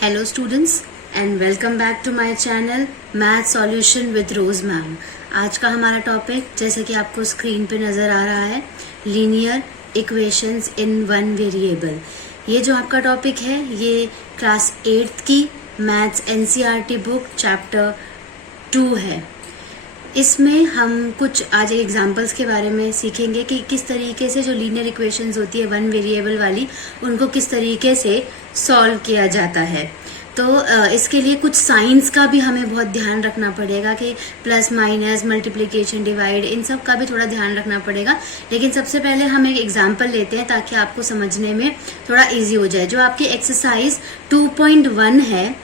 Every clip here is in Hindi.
Hello students and welcome back to my channel Math Solution with Rose ma'am. आज का हमारा टॉपिक जैसे कि आपको स्क्रीन पे नज़र आ रहा है, linear equations in one variable. ये जो आपका टॉपिक है ये क्लास 8th की मैथ्स NCERT बुक चैप्टर 2 है। इसमें हम कुछ आज एग्जांपल्स के बारे में सीखेंगे कि किस तरीके से जो लीनियर इक्वेशंस होती है वन वेरिएबल वाली, उनको किस तरीके से सॉल्व किया जाता है। तो इसके लिए कुछ साइंस का भी हमें बहुत ध्यान रखना पड़ेगा कि plus minus multiplication divide in सब का भी थोड़ा ध्यान रखना पड़ेगा। लेकिन सबसे पहले हम एक एग्जांपल लेते हैं ताकि आपको समझने में थोड़ा इजी हो जाए। जो आपकी एक्सरसाइज 2.1 है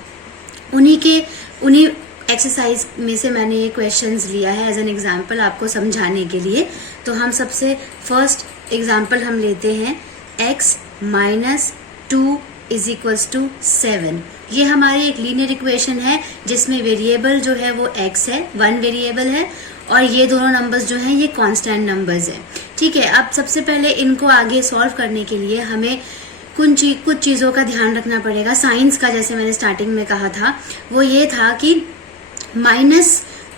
उन्हीं एक्सरसाइज में से मैंने ये क्वेश्चंस लिया है एज एन एग्जांपल आपको समझाने के लिए। तो हम सबसे फर्स्ट एग्जांपल हम लेते हैं x minus 2 is equals to 7। ये हमारी एक लीनियर इक्वेशन है जिसमें वेरिएबल जो है वो x है, वन वेरिएबल है, और ये दोनों नंबर्स जो हैं ये कांस्टेंट नंबर्स हैं। ठीक है, अब सबसे पहले इनको आगे सॉल्व करने के लिए हमें कुछ चीज़ों का ध्यान रखना पड़ेगा। साइंस का जैसे मैंने स्टार्टिंग में कहा था वो ये था कि माइनस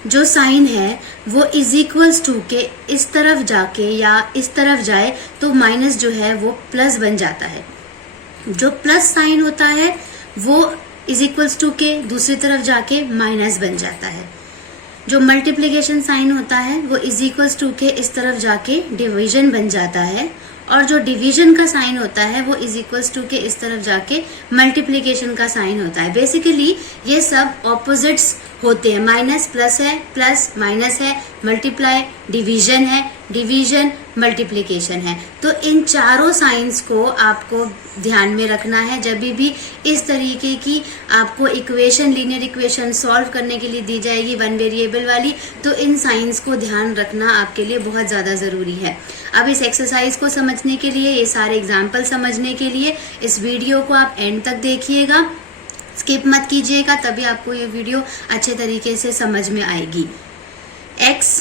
जो साइन है वो इज इक्वल्स टू के इस तरफ जाके या इस तरफ जाए तो माइनस जो है वो प्लस बन जाता है। जो प्लस साइन होता है वो इज इक्वल्स टू के दूसरी तरफ जाके माइनस बन जाता है। जो मल्टीप्लिकेशन साइन होता है वो इज इक्वल्स टू के इस तरफ जाके डिवीजन बन जाता है, और जो डिवीजन का साइन होता है वो इज इक्वल्स टू के इस तरफ जाके मल्टीप्लिकेशन का साइन होता है। बेसिकली ये सब ऑपोजिट्स होते हैं। माइनस प्लस है, प्लस माइनस है, मल्टीप्लाई डिवीजन है, डिवीजन मल्टीप्लिकेशन है। तो इन चारों साइंस को आपको ध्यान में रखना है जब भी इस तरीके की आपको इक्वेशन, लीनियर इक्वेशन सॉल्व करने के लिए दी जाएगी वन वेरिएबल वाली, तो इन साइंस को ध्यान रखना आपके लिए बहुत ज़्यादा ज़रूरी है। अब इस एक्सरसाइज को समझने के लिए, ये सारे एग्जाम्पल समझने के लिए इस वीडियो को आप एंड तक देखिएगा, स्किप मत कीजिएगा, तभी आपको ये वीडियो अच्छे तरीके से समझ में आएगी। x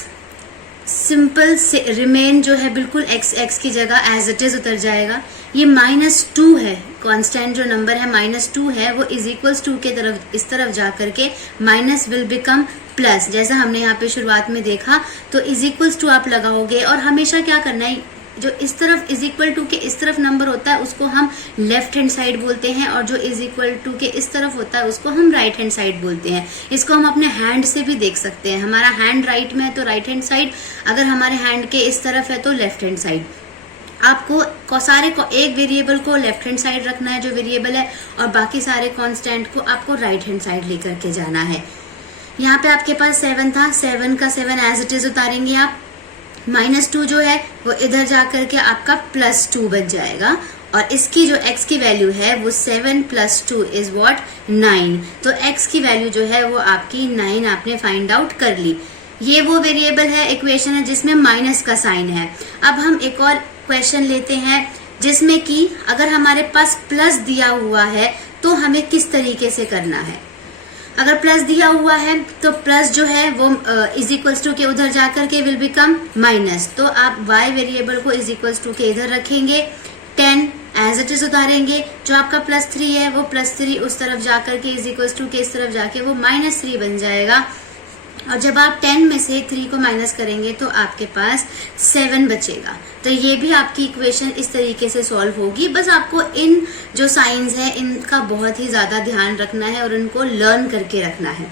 सिंपल से रिमेन जो है बिल्कुल x की जगह एज इट इज उतर जाएगा। ये -2 है, कांस्टेंट जो नंबर है -2 है, वो इज इक्वल्स टू के तरफ इस तरफ जा करके माइनस विल बिकम प्लस। जैसा हमने यहाँ पे शुरुआत में देखा तो इज इक्वल्स टू आप लगाओगे, और हमेशा क्या करना है, जो इस तरफ इज इक्वल टू के इस तरफ नंबर होता है उसको हम लेफ्ट हैंड साइड बोलते हैं, और जो इज इक्वल टू के इस तरफ होता है उसको हम राइट हैंड साइड बोलते हैं। इसको हम अपने हैंड से भी देख सकते हैं। हमारा हैंड राइट में है तो राइट हैंड साइड, अगर हमारे हैंड के इस तरफ है तो लेफ्ट हैंड साइड। आपको एक वेरिएबल को लेफ्ट हैंड साइड रखना है जो वेरिएबल है, और बाकी सारे कांस्टेंट को आपको राइट हैंड साइड लेकर के जाना है। यहाँ पे आपके पास 7 था, 7 का 7 एज इट इज उतारेंगे आप। -2 जो है वो इधर जा करके आपका +2 बन जाएगा, और इसकी जो x की वैल्यू है वो 7 + 2 इज व्हाट 9। तो x की वैल्यू जो है वो आपकी 9 आपने फाइंड आउट कर ली। ये वो वेरिएबल है, इक्वेशन है जिसमें माइनस का साइन है। अब हम एक और क्वेश्चन लेते हैं जिसमें कि अगर हमारे पास प्लस दिया हुआ है तो हमें किस तरीके से करना है। अगर प्लस दिया हुआ है तो प्लस जो है वो इज इक्वल्स टू के उधर जाकर के विल बिकम माइनस। तो आप y वेरिएबल को इज इक्वल्स टू के इधर रखेंगे, 10 एज इट इज उतारेंगे। जो आपका +3 है वो +3 उस तरफ जाकर के इज इक्वल्स टू के इस तरफ जाके वो -3 बन जाएगा। और जब आप 10 में से 3 को माइनस करेंगे तो आपके पास 7 बचेगा। तो ये भी आपकी इक्वेशन इस तरीके से सॉल्व होगी। बस आपको इन जो साइंस है इनका बहुत ही ज्यादा ध्यान रखना है और इनको लर्न करके रखना है।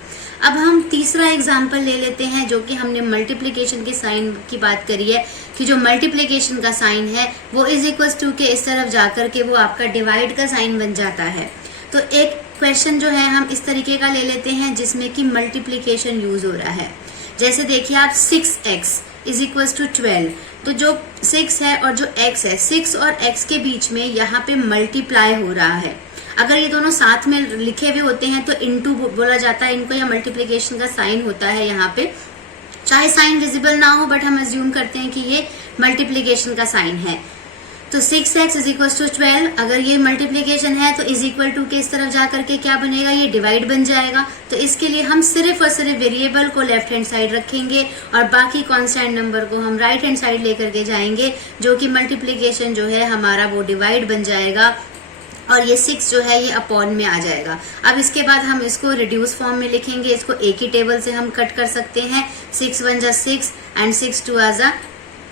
अब हम तीसरा एग्जाम्पल ले लेते हैं, जो कि हमने मल्टीप्लिकेशन के साइन की बात करी है कि जो मल्टीप्लिकेशन का साइन है वो इज इक्वल्स टू के इस तरफ जाकर के वो आपका डिवाइड का साइन बन जाता है। तो एक क्वेश्चन जो है हम इस तरीके का ले लेते हैं जिसमें कि मल्टीप्लिकेशन यूज हो रहा है। जैसे देखिए आप 6x इज इक्वल्स टू 12, तो जो 6 है और जो x है, 6 और x के बीच में यहाँ पे मल्टीप्लाई हो रहा है। अगर ये दोनों साथ में लिखे हुए होते हैं तो इनटू बोला जाता है इनको, या मल्टीप्लिकेशन का साइन होता है यहाँ पे। चाहे साइन विजिबल ना हो बट हम अज्यूम करते हैं कि ये मल्टीप्लिकेशन का साइन है। तो 6x इज इक्वल टू 12, अगर ये मल्टीप्लिकेशन है तो इज इक्वल टू के इस तरफ जाकर के क्या बनेगा, ये डिवाइड बन जाएगा। तो इसके लिए हम सिर्फ और सिर्फ वेरिएबल को लेफ्ट हैंड साइड रखेंगे और बाकी कांस्टेंट नंबर को हम राइट हैंड साइड लेकर के जाएंगे, जो कि मल्टीप्लिकेशन जो है हमारा वो डिवाइड बन जाएगा। और ये 6 जो है ये अपॉन में आ जाएगा। अब इसके बाद हम इसको रिड्यूस फॉर्म में लिखेंगे, इसको एक ही टेबल से हम कट कर सकते हैं। 6 1 जा 6 एंड 6 2 जा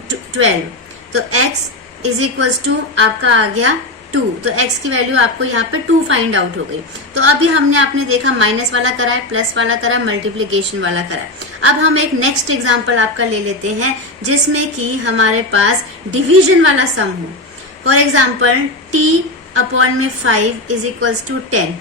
12। तो x इज इक्वल्स टू आपका आ गया 2। तो x की वैल्यू आपको यहाँ पे 2 फाइंड आउट हो गई। तो अभी हमने आपने देखा माइनस वाला करा है, प्लस वाला करा है, मल्टीप्लीकेशन वाला करा है। अब हम एक नेक्स्ट एग्जांपल आपका ले लेते हैं जिसमें कि हमारे पास डिवीजन वाला सम हो। फॉर एग्जांपल t अपॉन में 5 इज इक्वल्स टू 10।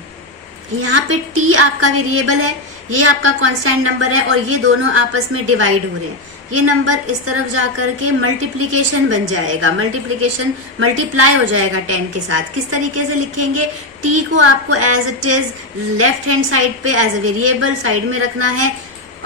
यहाँ पे t आपका वेरिएबल है, ये आपका कांस्टेंट नंबर है और ये दोनों आपस में डिवाइड हो रहे हैं। ये नंबर इस तरफ जाकर के मल्टीप्लीकेशन बन जाएगा, मल्टीप्लाई हो जाएगा 10 के साथ। किस तरीके से लिखेंगे? t को आपको as it is left hand side पे एज ए वेरिएबल साइड में रखना है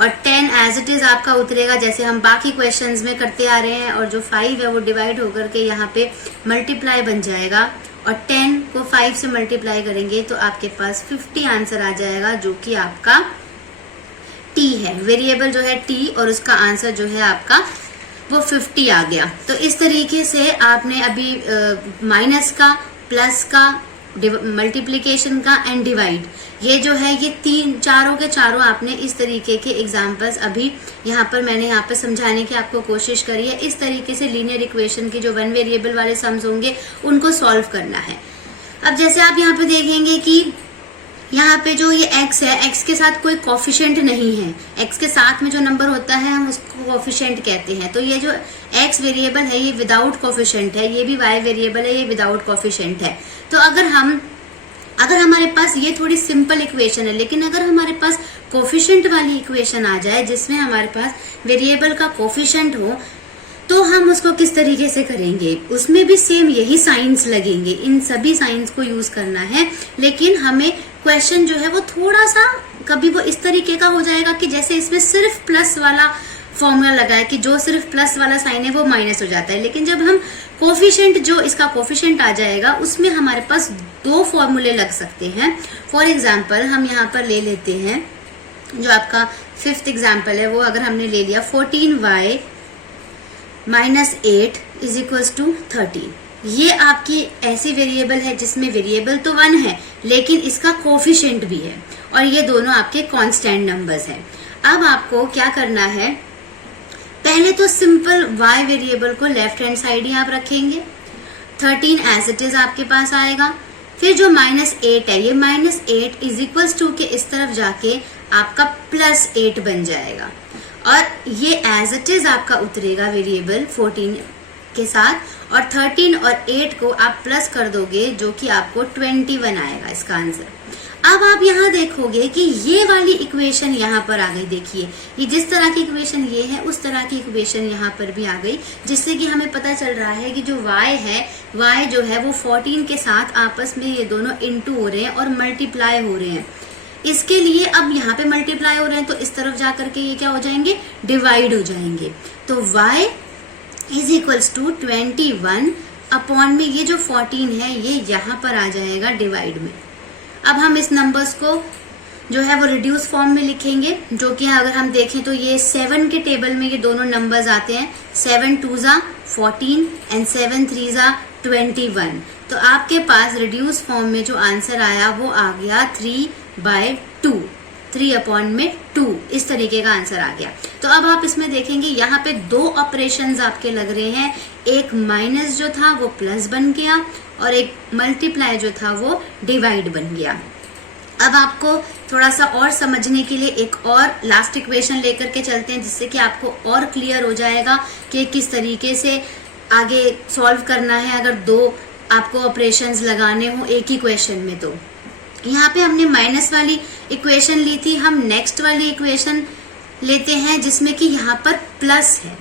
और 10 एज इट इज आपका उतरेगा जैसे हम बाकी क्वेश्चंस में करते आ रहे हैं। और जो 5 है वो डिवाइड होकर के यहाँ पे मल्टीप्लाई बन जाएगा और 10 को 5 से मल्टीप्लाई करेंगे तो आपके पास 50 आंसर आ जाएगा, जो कि आपका t है। वेरिएबल जो है t और उसका आंसर जो है आपका वो 50 आ गया। तो इस तरीके से आपने अभी माइनस का, प्लस का, मल्टीप्लीकेशन का एंड डिवाइड, ये जो है ये चारों के चारों आपने इस तरीके के एग्जाम्पल्स अभी यहाँ पर मैंने यहाँ पर समझाने की आपको कोशिश करी है। इस तरीके से लीनियर इक्वेशन की जो 1 वेरिएबल वाले सम्स होंगे उनको सॉल्व करना है। अब जैसे आप यहाँ पे देखेंगे कि यहाँ पे जो ये x है, x के साथ कोई कोफिशिएंट नहीं है। x के साथ में जो नंबर होता है हम उसको कोफिशिएंट कहते हैं। तो ये जो x वेरिएबल है ये विदाउट कोफिशिएंट है, ये भी y वेरिएबल है, ये विदाउट कोफिशिएंट है। तो अगर हमारे पास ये थोड़ी सिंपल इक्वेशन है, लेकिन अगर हमारे पास कोफिशिएंट वाली इक्वेशन आ जाए जिसमें हमारे पास वेरिएबल का कोफिशिएंट हो, तो हम उसको किस तरीके से करेंगे? उसमें भी सेम यही साइंस लगेंगे, इन सभी साइंस को यूज करना है। लेकिन हमें क्वेश्चन जो है वो थोड़ा सा कभी वो इस तरीके का हो जाएगा कि जैसे इसमें सिर्फ प्लस वाला फॉर्मूला लगा है कि जो सिर्फ प्लस वाला साइन है वो माइनस हो जाता है। लेकिन जब हम कोफिशिएंट, जो इसका कोफिशिएंट आ जाएगा, उसमें हमारे पास 2 फॉर्मूले लग सकते हैं। फॉर एग्जाम्पल हम यहाँ पर ले लेते हैं जो आपका 5th एग्जाम्पल है, वो अगर हमने ले लिया 14y minus 8 is equals to 13। ये आपकी ऐसी वेरिएबल है जिसमें वेरिएबल तो 1 है लेकिन इसका कोफिशिएंट भी है और ये दोनों आपके कांस्टेंट नंबर्स हैं। अब आपको क्या करना है? पहले तो सिंपल y वेरिएबल को लेफ्ट हैंड साइड ही आप रखेंगे, 13 एज इट इज आपके पास आएगा। फिर जो -8 है, ये -8 इज इक्वल्स टू के इस तरफ जाके आपका +8 बन जाएगा और ये एज इट इज आपका उतरेगा वेरिएबल 14 के साथ और 13 और 8 को आप प्लस कर दोगे जो कि आपको 21 आएगा इसका आंसर। अब आप यहाँ देखोगे कि ये वाली इक्वेशन यहाँ पर आ गई। देखिए ये जिस तरह की इक्वेशन ये है उस तरह की इक्वेशन यहाँ पर भी आ गई, जिससे कि हमें पता चल रहा है कि जो y है, y जो है वो 14 के साथ आपस में ये दोनों इनटू हो रहे हैं और मल्टीप्लाई हो रहे हैं। इसके लिए अब यहाँ पे मल्टीप्लाई हो रहे हैं तो इस तरफ जाकर के ये क्या हो जाएंगे? डिवाइड हो जाएंगे। तो y is equals to 21 upon में ये जो 14 है ये यहाँ पर आ जाएगा डिवाइड में। अब हम इस नंबर्स को जो है वो रिड्यूस फॉर्म में लिखेंगे, जो कि अगर हम देखें तो ये 7 के टेबल में ये दोनों नंबर्स आते हैं, 7 2 जा 14 एंड 7 3 जा 21। तो आपके पास रिड्यूस फॉर्म में जो आंसर आया वो आ गया 3/2, 3 अपॉन में 2, इस तरीके का आंसर आ गया। तो अब आप इसमें देखेंगे यहाँ पे 2 ऑपरेशंस आपके लग रहे हैं, एक माइनस जो था वो प्लस बन गया और एक मल्टीप्लाई जो था वो डिवाइड बन गया। अब आपको थोड़ा सा और समझने के लिए एक और लास्ट इक्वेशन लेकर के चलते हैं, जिससे कि आपको और क्लियर हो जाएगा कि किस तरीके से आगे सॉल्व करना है अगर 2 आपको ऑपरेशंस लगाने हो एक ही क्वेश्चन में। तो यहाँ पे हमने माइनस वाली इक्वेशन ली थी, हम नेक्स्ट वाली इक्वेशन लेते हैं जिसमें कि यहाँ पर प्लस है।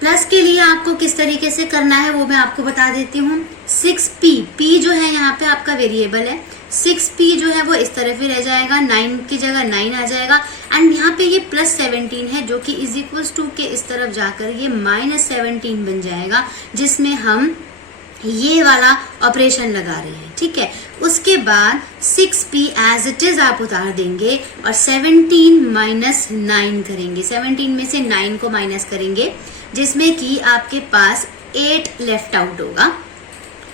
प्लस के लिए आपको किस तरीके से करना है वो मैं आपको बता देती हूँ। 6p, p जो है यहाँ पे आपका वेरिएबल है, 6p जो है वो इस तरफ ही रह जाएगा, 9 की जगह 9 आ जाएगा एंड यहाँ पे ये +17 है जो कि इज इक्वल्स टू के इस तरफ जाकर ये -17 बन जाएगा, जिसमें हम ये वाला ऑपरेशन लगा रहे हैं। ठीक है, उसके बाद 6p एज इट इज आप उतार देंगे और 17 - 9 करेंगे, 17 में से 9 को माइनस करेंगे जिसमें कि आपके पास 8 लेफ्ट आउट होगा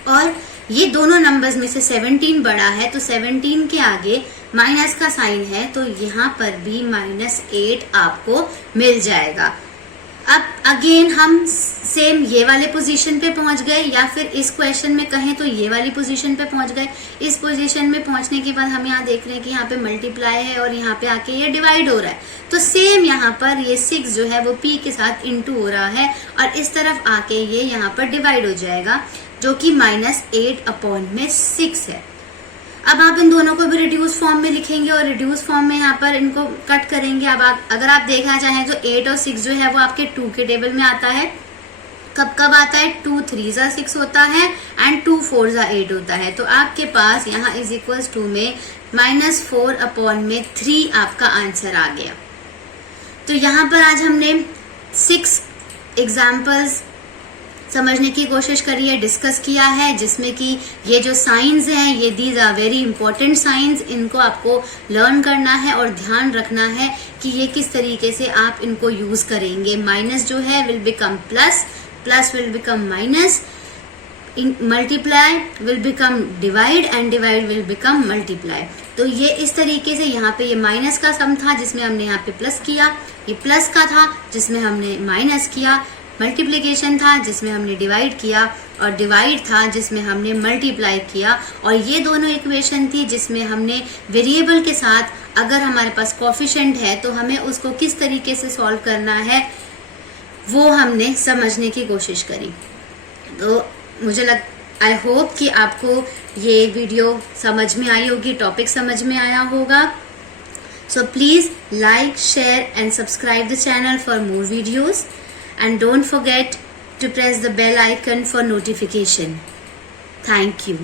और ये दोनों नंबर्स में से 17 बड़ा है, तो 17 के आगे माइनस का साइन है, तो यहाँ पर भी -8 आपको मिल जाएगा। अब अगेन हम सेम ये वाले पोजीशन पे पहुंच गए, या फिर इस क्वेश्चन में कहें तो ये वाली पोजीशन पे पहुंच गए। इस पोजीशन में पहुंचने के बाद हम यहाँ देख रहे हैं कि यहाँ पे मल्टीप्लाई है और यहाँ पे आके ये डिवाइड हो रहा है, तो सेम यहाँ पर ये 6 जो है वो p के साथ इंटू हो रहा है और इस तरफ आके ये यहाँ पर डिवाइड हो जाएगा, जो कि -8/6 है। अब आप इन दोनों को भी रिड्यूस फॉर्म में लिखेंगे और रिड्यूस फॉर्म में यहाँ पर इनको कट करेंगे। अब अगर आप देखना चाहें तो 8 और 6 जो है वो आपके 2 के टेबल में आता है। कब कब आता है? 2 3 6 होता है एंड 2 4 8 होता है। तो आपके पास यहाँ =2 में -4/3 आपका आंसर आ गया। तो यहाँ पर आज हमने 6 एग्जाम्पल्स समझने की कोशिश करी है, डिस्कस किया है, जिसमें कि ये जो साइंस हैं ये these are very important science, इनको आपको लर्न करना है और ध्यान रखना है कि ये किस तरीके से आप इनको यूज करेंगे। माइनस जो है will become plus, plus will become minus, multiply will become divide and divide will become multiply. तो ये इस तरीके से यहाँ पे ये माइनस का सम था जिसमें हमने यहाँ पे प्लस किया, ये प्लस का था जिसमें हमने माइनस किया, मल्टीप्लिकेशन था जिसमें हमने डिवाइड किया और डिवाइड था जिसमें हमने मल्टीप्लाई किया, और ये दोनों इक्वेशन थी जिसमें हमने वेरिएबल के साथ अगर हमारे पास कोफिशिएंट है तो हमें उसको किस तरीके से सॉल्व करना है वो हमने समझने की कोशिश करी। तो आई होप कि आपको ये वीडियो समझ में आई होगी, टॉपिक समझ में आया होगा। So please like, share and subscribe the channel for more videos, and don't forget to press the bell icon for notification. Thank you.